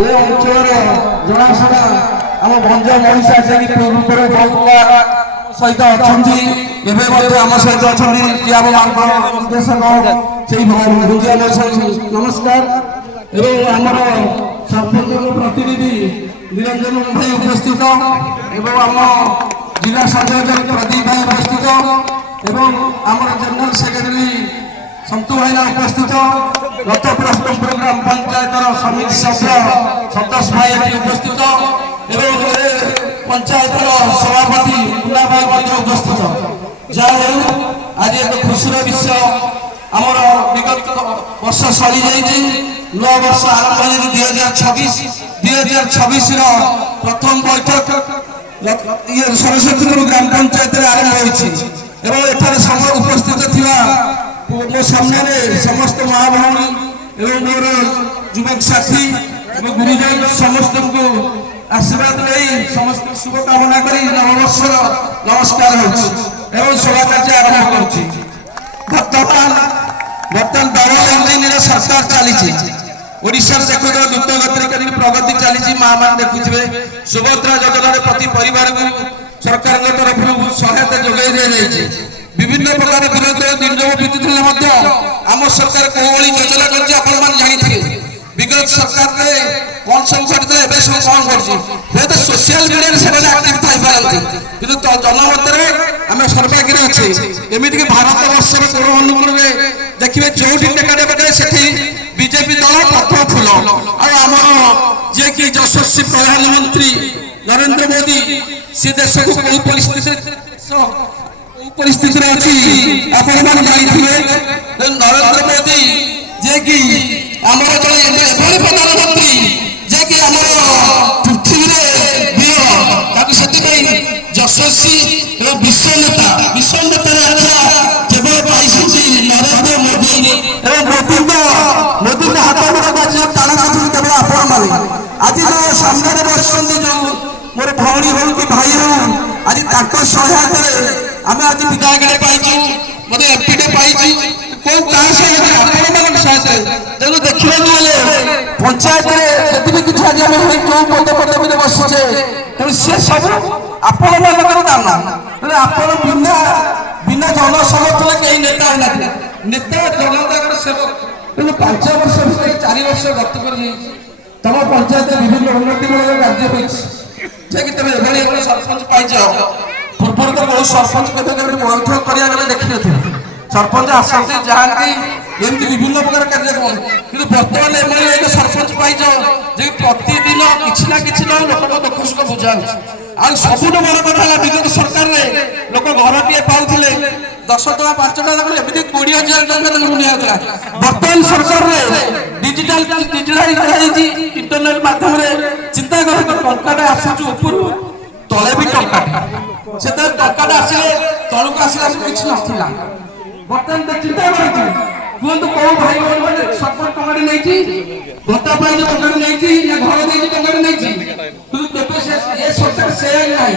ଅଞ୍ଚଳର ଜଣାଶୁଣା ଆମ ଭଞ୍ଜ ମହିଷା ଶ୍ରେଣୀ ପୂର୍ବରୁ ସହିତ ଅଛନ୍ତି, ଏବେ ମଧ୍ୟ ଆମ ସହିତ ଅଛନ୍ତି ଯିଏ ଆମ ନିର୍ଦ୍ଦେଶକ ସେଇ ନମସ୍କାର। ଏବଂ ଆମର ସରପଞ୍ଚଙ୍କ ପ୍ରତିନିଧି ନିରଞ୍ଜନ ଭାଇ ଉପସ୍ଥିତ ଏବଂ ଆମ ଜିଲ୍ଲା ସଂଯୋଜକ ପ୍ରଦୀପ ଭାଇ ଉପସ୍ଥିତ ଏବଂ ଆମର ଜେନେରାଲ ସେକ୍ରେଟାରୀ ସନ୍ତୁ ଭାଇନା ଉପସ୍ଥିତ, ଗତ ପ୍ରୋଗ୍ରାମ ପଞ୍ଚାୟତର ସମିତି ସଭ୍ୟ ସନ୍ତୋଷ ଭାଇ ଏଠି ଉପସ୍ଥିତ ଏବଂ ପଞ୍ଚାୟତର ସଭାପତି ମୁନା ଭାଇ ମଧ୍ୟ ଉପସ୍ଥିତ। ଯାହା ହେଉ ଆଜି ଏକ ଖୁସିର ବିଷୟ, ଆମର ବିଗତ ବର୍ଷ ସରିଯାଇଛି, ନୂଆ ବର୍ଷ ଆରମ୍ଭ ହେଲେ 2026ର ପ୍ରଥମ ବୈଠକ ସରସ୍ୱତୀପୁର ଗ୍ରାମ ପଞ୍ଚାୟତରେ ଆରମ୍ଭ ହୋଇଛି ଏବଂ ଏଠାରେ ଉପସ୍ଥିତ ଥିବା ମୋ ସାମ୍ନାରେ ସମସ୍ତ ମା ଭଉଣୀ ଏବଂ ମୋର ଯୁବକ ସାଥୀ ଏବଂ ଗୁରୁଜନ ସମସ୍ତଙ୍କୁ ଆଶୀର୍ବାଦ ନେଇ ସମସ୍ତ ଶୁଭକାମନା କରି ନବବର୍ଷର ନମସ୍କାର ହେଉଛି ଏବଂ ସଭା କାର୍ଯ୍ୟ ଆରମ୍ଭ କରୁଛି। ବର୍ତ୍ତମାନ ଡବଲ ଇଞ୍ଜିନର ସରକାର ଚାଲିଛି ଓଡ଼ିଶାରେ, ଦେଖୁଥିବେ ଦ୍ରୁତ ଗତିରେ କେମିତି ପ୍ରଗତି ଚାଲିଛି। ମା ମାନେ ଦେଖୁଥିବେ ସୁଭଦ୍ରା ଯୋଜନାରେ ପ୍ରତି ପରିବାରକୁ ସରକାରଙ୍କ ତରଫରୁ ସହାୟତା ଯୋଗାଇ ଦିଆଯାଇଛି। ବିଭିନ୍ନ ପ୍ରକାର ବିରୋଧ ନିର୍ଯୋଗ ବିଜୁଥିଲେ ମଧ୍ୟ ଆମ ସରକାର କୋଉଭଳି ଯୋଜନା କରିଛି ଆପଣମାନେ ଜାଣିଥିବେ। ବିଗତ ସରକାରରେ କଣ ସବୁ କରିଥିଲେ, ଏବେ ସବୁ କଣ କରୁଛି, ହୁଏତ ସୋସିଆଲ ମିଡିଆରେ ସେମାନେ ଆକ୍ଟିଭ ଥାଇପାରନ୍ତି କିନ୍ତୁ ଜନମତରେ ଆମେ ସର୍ବାଗ୍ରେ ଅଛେ। ଏମିତିକି ଭାରତ ବର୍ଷର କୋଣ ଅନୁକୂଳରେ ଦେଖିବେ ଯୋଉଠି ଟେକାଟେ ପକାଏ ସେଠି ବିଜେପି ଦଳ ପ୍ରଥମ ଫୁଲ। ଆଉ ଆମର ଯିଏକି ଯଶସ୍ୱୀ ପ୍ରଧାନମନ୍ତ୍ରୀ ନରେନ୍ଦ୍ର ମୋଦି, ସେ ଦେଶକୁ କୋଉ ପରିସ୍ଥିତିରେ ଅଛି ଆପଣମାନେ ଜାଣିଥିବେ। ନରେନ୍ଦ୍ର ମୋଦି ଯିଏକି ଆମର ଜଣେ ଏଭଳି ପ୍ରଧାନମନ୍ତ୍ରୀ ଯିଏକି ଆମର ପୃଥିବୀରେ ବୀର, ତାକୁ ସେଥିପାଇଁ ଯଶସ୍ୱୀ ଏବଂ ବିଶ୍ୱ ନେତାରେ ଆଖ୍ୟା କେବଳ ପାଇଛନ୍ତି ନରେନ୍ଦ୍ର ମୋଦି ଏବଂ ମୋଦିଙ୍କ ହାତ ତାଳ କାଟୁଛନ୍ତି କେବଳ ଆପଣମାନେ। ଆଜି ଯୋଉ ସାମ୍ନାରେ ବସିଛନ୍ତି ଯୋଉ ମୋର ଭଉଣୀ ହଉ କି ଭାଇ ହଉ, ଆଜି ତାଙ୍କ ସହାୟତାରେ ଆମେ ଆଜି ବିଧାୟକଟେ ପାଇଛୁ, ମୋତେ ଏମପିଟେ ପାଇଛୁ, କୋଉ କାହା ସହାୟତାରେ, ଆପଣମାନଙ୍କ ସହାୟତାରେ। ତେଣୁ ଦେଖିବାକୁ ଗଲେ ପଞ୍ଚାୟତରେ ଯେତିକି କିଛି ଆଜି ଆମେ ଯୋଉ ପଦପଦବୀରେ ବସିଛେ, ତେଣୁ ସେ ସବୁ ଆପଣମାନଙ୍କର ଦାନ। ତେଣୁ ଆପଣ ବିନା ଜନସମର୍ଥନ କେହି ନେତା ହେଇନାହାନ୍ତି, ନେତା ଜନତାଙ୍କର ସେବକ। ତେଣୁ 5 ବର୍ଷ ଭିତରେ 4 ବର୍ଷ ଗତ କରିଯାଇଛି, ତମ ପଞ୍ଚାୟତରେ ବିଭିନ୍ନ ଉନ୍ନତିମୂଳକ କାର୍ଯ୍ୟ ହୋଇଛି। ଯେକି ତମେ ଏଭଳି ଗୋଟେ ସରପଞ୍ଚ ପାଇଛ, ପୂର୍ବରୁ ତ ବହୁ ସରପଞ୍ଚ କେବେ ବୈଠକ କରିବାକୁ ଗଲେ ଦେଖିନଥିବେ। ସରପଞ୍ଚ ଆସନ୍ତି ଯାଆନ୍ତି ଏମିତି ବିଭିନ୍ନ ପ୍ରକାର କାର୍ଯ୍ୟକ୍ରମ, କିନ୍ତୁ ବର୍ତ୍ତମାନ ଏଭଳି ଏକ ସରପଞ୍ଚ ପାଇଛ ଯେ ପ୍ରତିଦିନ କିଛି ନା କିଛି ନ ଲୋକଙ୍କ ଦୁଃଖ ସୁଖ ବୁଝାଉଛି। ଆଉ ସବୁଠୁ ବଡ଼ କଥା ହେଲା, ବିଗତ ସରକାରରେ ଲୋକ ଘରଟିଏ ପାଉଥିଲେ 10 ଟଙ୍କା 5 ଟଙ୍କା, ଏମିତି 20,000 ଟଙ୍କା ତାଙ୍କୁ ନିଆଯାଉଥିଲା। ବର୍ତ୍ତମାନ ସରକାରରେ ଡିଜିଟାଲ କରାଯାଇଛି, ଇଣ୍ଟରନେଟ ମାଧ୍ୟମରେ। ଚିନ୍ତା କରନ୍ତୁ, ଟଙ୍କାଟା ଆସୁଛି ଉପରୁ, ତଳେ ବି ଟଙ୍କାଟା, ସେତେବେଳେ ଟଙ୍କାଟା ଆସିଲେ ତଳକୁ ଆସିଲା କିଛି ନଥିଲା। ବର୍ତ୍ତମାନ ଚିନ୍ତା କରନ୍ତୁ, କୁହନ୍ତୁ କୋଉ ଭାଇ ଭଉଣୀ ସରପଞ୍ଚ ଟଙ୍କାଟେ ନେଇଛି, ଭତ୍ତା ପାଇଛି ଟଙ୍କାଟେ ନେଇଛି, ନା ଘର ଦେଇଛି ଟଙ୍କାଟେ ନେଇଛି। କିନ୍ତୁ କେବେ ଏ ସରକାର ସେୟା ନାହିଁ,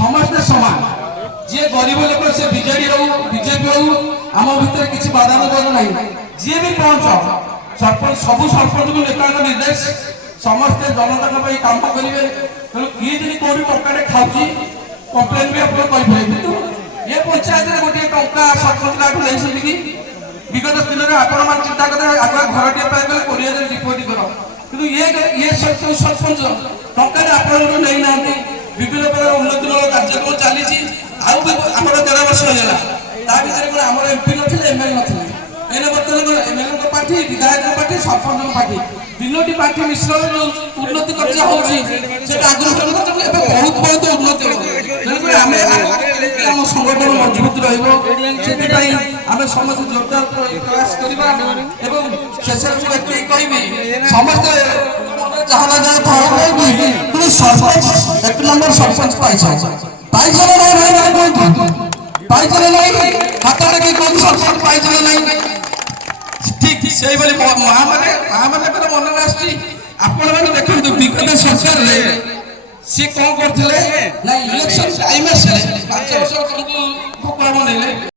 ସମସ୍ତେ ସମାନ। ଯିଏ ଗରିବ ଲୋକ ସେ ବିଜେଡି ହଉ ବିଜେପି ହଉ, ଆମ ଭିତରେ କିଛି ବାଧାବିଘ୍ନ ନାହିଁ। ଯିଏ ବି ପହଞ୍ଚ ସରପଞ୍ଚ, ସବୁ ସରପଞ୍ଚଙ୍କୁ ନେତାଙ୍କ ନିର୍ଦ୍ଦେଶ, ସମସ୍ତେ ଜନତାଙ୍କ ପାଇଁ କାମ କରିବେ। ତେଣୁ କିଏ ଯଦି କୋଉଠି ଟଙ୍କାଟେ ଖାଉଛି କମ୍ପ୍ଲେନ ବି ଆପଣ କହିପାରିବେ। କିନ୍ତୁ ଏ ପଞ୍ଚାୟତରେ ଗୋଟିଏ ଟଙ୍କା ସରପଞ୍ଚ କାହାଠୁ ନେଇଛନ୍ତି କି? ବିଗତ ଦିନରେ ଆପଣମାନେ ଚିନ୍ତା କରିବେ, ଆଗୁଆ ଘରଟିଏ ପାଇଗଲେ 20,000 ଡିପୋଜିଟ୍ କର, କିନ୍ତୁ ଇଏ ସରପଞ୍ଚ ଟଙ୍କାରେ ଆପଣଙ୍କୁ ନେଇନାହାନ୍ତି। ବିଭିନ୍ନ ପ୍ରକାର ଉନ୍ନତିମୂଳକ କାର୍ଯ୍ୟକ୍ରମ ଚାଲିଛି। ଆଉ ବି ଆମର 13 ବର୍ଷ ହେଇଗଲା, ତା ଭିତରେ କଣ ଆମର ଏମପି ନଥିଲେ, ଏମଏଲଏ ନଥିଲେ। ଏଇନେ ବର୍ତ୍ତମାନ ଏମଏଲଏଙ୍କ ପାର୍ଟି, ବିଧାୟକଙ୍କ ପାର୍ଟି, ସରପଞ୍ଚଙ୍କ ପାର୍ଟି, ତିନୋଟି ପାର୍ଟି ମିଶ୍ରଣ ଯୋଉ ଉନ୍ନତି କାର୍ଯ୍ୟ ହଉଛି, ସେଟା ଆଗରୁ ଏବେ ବହୁତ ଉନ୍ନତି ହବ। ତେଣୁକରି ଆମେ ଆମ ସଂଗଠନ ମଜବୁତ ରହିବ, ସେଥିପାଇଁ ଆମେ ସମସ୍ତେ ଜୋରଦାର ପ୍ରୟାସ କରିବା। ଏବଂ ଶେଷରେ ମୁଁ ଏତିକି କହିବି, ସମସ୍ତେ ଯାହା ନା ଯାହା କହିବି, ତୁମେ ସରପଞ୍ଚ 1 ନମ୍ବର ସରପଞ୍ଚ ପାଇଛ ନା ନାହିଁ, କୁହନ୍ତୁ ପାଇଛ ନା ନାହିଁ, ହାତ ଟେକି କୁହନ୍ତୁ ସରପଞ୍ଚ ପାଇଛ ନା ନାହିଁ। ଠିକ ସେଇଭଳି ମହାମାନଙ୍କର ମନରେ ଆସୁଛି। ଆପଣମାନେ ଦେଖନ୍ତୁ, ବିଗତ ସରକାରରେ ସିଏ କଣ କରୁଥିଲେ ନା, ଇଲେକ୍ସନ ଟାଇମ୍ ଆସିଲେ 5 ବର୍ଷ ନେଇଲେ।